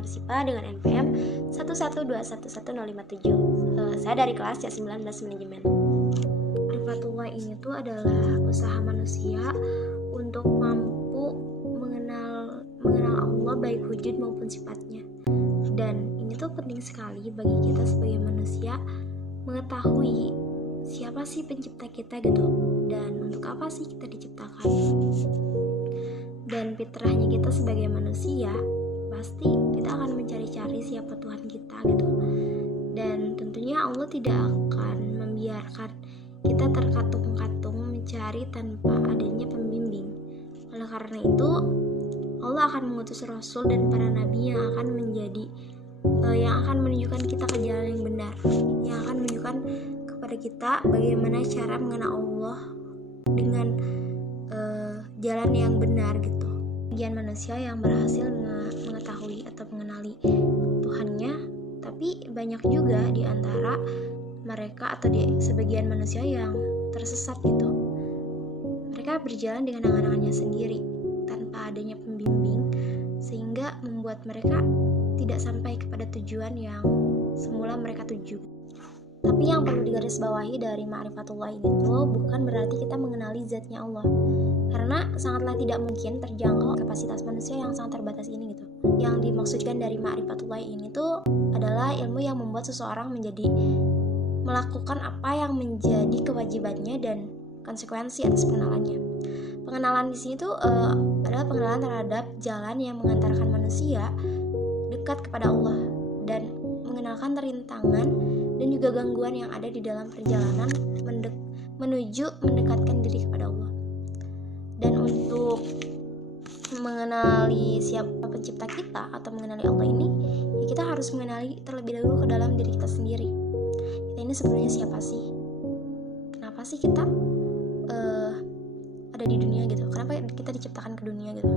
Seminar SIPA dengan NPM 112111057. Saya dari kelas C19 Manajemen. Ma'rifatullah ini tuh adalah usaha manusia untuk mampu mengenal Allah baik wujud maupun sifatnya. Dan ini tuh penting sekali bagi kita sebagai manusia mengetahui siapa sih pencipta kita gitu, dan untuk apa sih kita diciptakan. Dan fitrahnya kita sebagai manusia, pasti kita akan mencari-cari siapa Tuhan kita gitu. Dan tentunya Allah tidak akan membiarkan kita terkatung-katung mencari tanpa adanya pembimbing. Oleh karena itu, Allah akan mengutus Rasul dan para nabi yang akan menunjukkan kita ke jalan yang benar, yang akan menunjukkan kepada kita bagaimana cara mengenal Allah dengan jalan yang benar gitu. Sebagian manusia yang berhasil mengetahui atau mengenali Tuhannya, tapi banyak juga di antara mereka atau di sebagian manusia yang tersesat gitu. Mereka berjalan dengan angan-angannya sendiri tanpa adanya pembimbing, sehingga membuat mereka tidak sampai kepada tujuan yang semula mereka tuju. Tapi yang perlu digarisbawahi dari ma'rifatullah ini tuh bukan berarti kita mengenali zatnya Allah, karena sangatlah tidak mungkin terjangkau kapasitas manusia yang sangat terbatas ini gitu. Yang dimaksudkan dari ma'rifatullah ini tuh adalah ilmu yang membuat seseorang melakukan apa yang menjadi kewajibannya dan konsekuensi atas pengenalannya. Pengenalan di sini tuh adalah pengenalan terhadap jalan yang mengantarkan manusia dekat kepada Allah dan mengenalkan rintangan dan juga gangguan yang ada di dalam perjalanan menuju mendekatkan diri kepada Allah. Dan untuk mengenali siapa pencipta kita atau mengenali Allah ini, ya kita harus mengenali terlebih dahulu ke dalam diri kita sendiri. Kita ini sebenarnya siapa sih? Kenapa sih kita ada di dunia gitu? Kenapa kita diciptakan ke dunia gitu?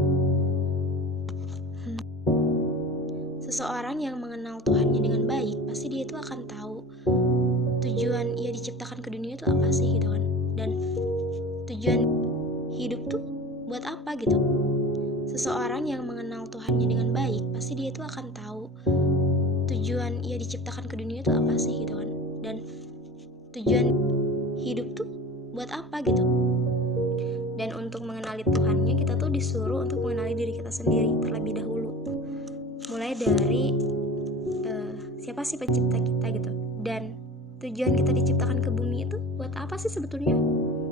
Seseorang yang mengenal Tuhannya dengan baik, pasti dia itu akan tahu tujuan ia diciptakan ke dunia itu apa sih gitu kan. Dan tujuan hidup tuh buat apa gitu. Seseorang yang mengenal Tuhannya dengan baik, pasti dia itu akan tahu tujuan ia diciptakan ke dunia itu apa sih gitu kan. Dan tujuan hidup tuh buat apa gitu. Dan untuk mengenali Tuhannya, kita tuh disuruh untuk mengenali diri kita sendiri terlebih dahulu. Mulai dari siapa sih pencipta kita gitu, dan tujuan kita diciptakan ke bumi itu buat apa sih sebetulnya.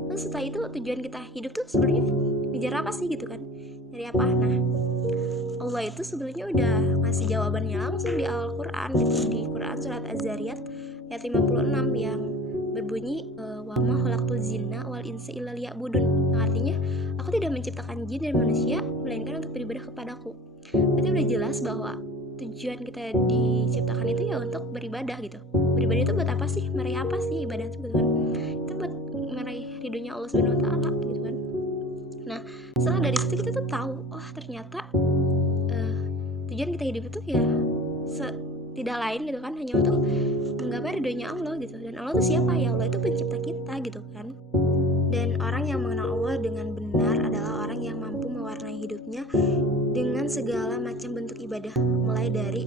Terus setelah itu tujuan kita hidup tuh sebenarnya ngejar apa sih gitu kan, dari apa. Nah, Allah itu sebenarnya udah ngasih jawabannya langsung di Al-Quran gitu, di Quran surat Az-Zariyat ayat 56 yang berbunyi wa ma khalaqtul jinna wal insa illa liya'budun, yang artinya aku tidak menciptakan jin dan manusia melainkan untuk beribadah kepadaku. Berarti udah jelas bahwa tujuan kita diciptakan itu ya untuk beribadah gitu. Beribadah itu buat apa sih? Meraih apa sih ibadah itu gitu kan? Itu buat meraih ridhonya Allah Subhanahu wa taala gitu kan. Nah, setelah dari situ kita tuh tahu, oh ternyata tujuan kita hidup itu ya tidak lain gitu kan, hanya untuk menggapai ridhonya Allah gitu. Dan Allah itu siapa? Ya Allah itu pencipta kita gitu kan. Dan orang yang mengenal Allah dengan benar adalah orang yang mampu mewarnai hidupnya dengan segala macam bentuk ibadah, mulai dari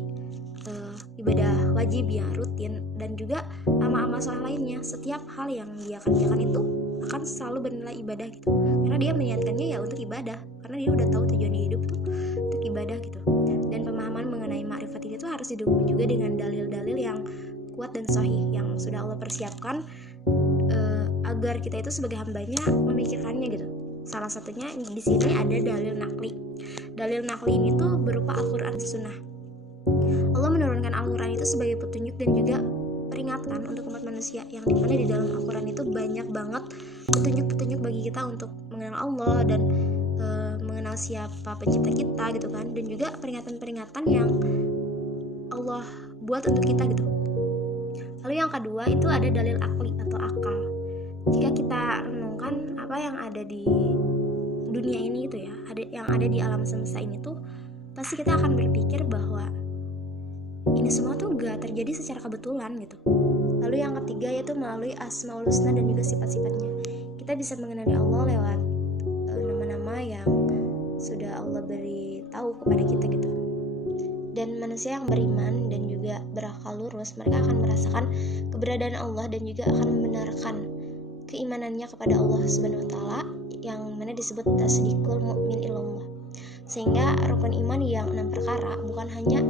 ibadah wajib yang rutin dan juga amal-amal soleh lainnya. Setiap hal yang dia kerjakan itu akan selalu bernilai ibadah gitu, karena dia meniatkannya ya untuk ibadah, karena dia udah tahu tujuan hidup tuh untuk ibadah gitu. Dan pemahaman mengenai ma'rifat ini tuh harus didukung juga dengan dalil-dalil yang kuat dan sahih yang sudah Allah persiapkan agar kita itu sebagai hambanya memikirkannya gitu. Salah satunya di sini ada dalil nakli. Dalil nakli ini tuh berupa Al-Quran dan Sunnah. Allah menurunkan Al-Quran itu sebagai petunjuk dan juga peringatan untuk umat manusia, yang dimana di dalam Al-Quran itu banyak banget petunjuk-petunjuk bagi kita untuk mengenal Allah dan mengenal siapa pencipta kita gitu kan. Dan juga peringatan-peringatan yang Allah buat untuk kita gitu. Lalu yang kedua itu ada dalil akli atau akal. Jika kita renungkan apa yang ada di dunia ini itu ya, yang ada di alam semesta ini tuh, pasti kita akan berpikir bahwa ini semua tuh gak terjadi secara kebetulan gitu. Lalu yang ketiga yaitu melalui asmaul husna dan juga sifat-sifatnya. Kita bisa mengenali Allah lewat nama-nama yang sudah Allah beri tahu kepada kita gitu. Dan manusia yang beriman dan juga berakal lurus, mereka akan merasakan keberadaan Allah dan juga akan membenarkan keimanannya kepada Allah Subhanahu wa taala, yang mana disebut tasdikul mu'min ilallah. Sehingga rukun iman yang 6 perkara bukan hanya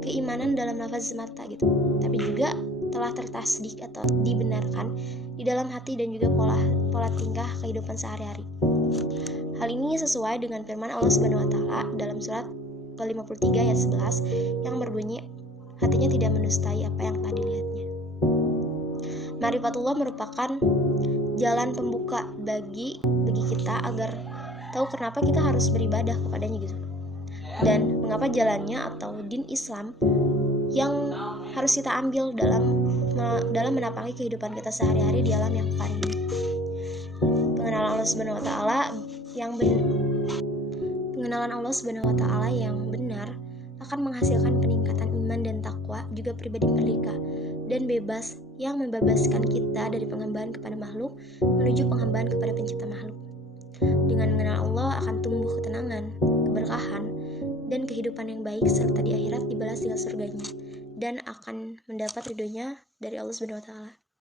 keimanan dalam lafaz semata gitu, tapi juga telah tertasdik atau dibenarkan di dalam hati dan juga pola tingkah kehidupan sehari-hari. Hal ini sesuai dengan firman Allah Subhanahu wa taala dalam surat ke-53 ayat 11 yang berbunyi, hatinya tidak mendustai apa yang telah dilihatnya. Ma'rifatullah merupakan jalan pembuka bagi kita agar tahu kenapa kita harus beribadah kepadanya gitu, dan mengapa jalannya atau din Islam yang harus kita ambil dalam menapaki kehidupan kita sehari-hari di alam yang fani. Pengenalan Allah Subhanahu wa taala yang benar akan menghasilkan peningkatan iman dan takwa, juga pribadi merdeka dan bebas, yang membebaskan kita dari penghambaan kepada makhluk menuju penghambaan kepada pencipta makhluk. Dengan mengenal Allah akan tumbuh ketenangan, keberkahan, dan kehidupan yang baik, serta di akhirat dibalas dengan surganya dan akan mendapat ridhonya dari Allah Subhanahu wa taala.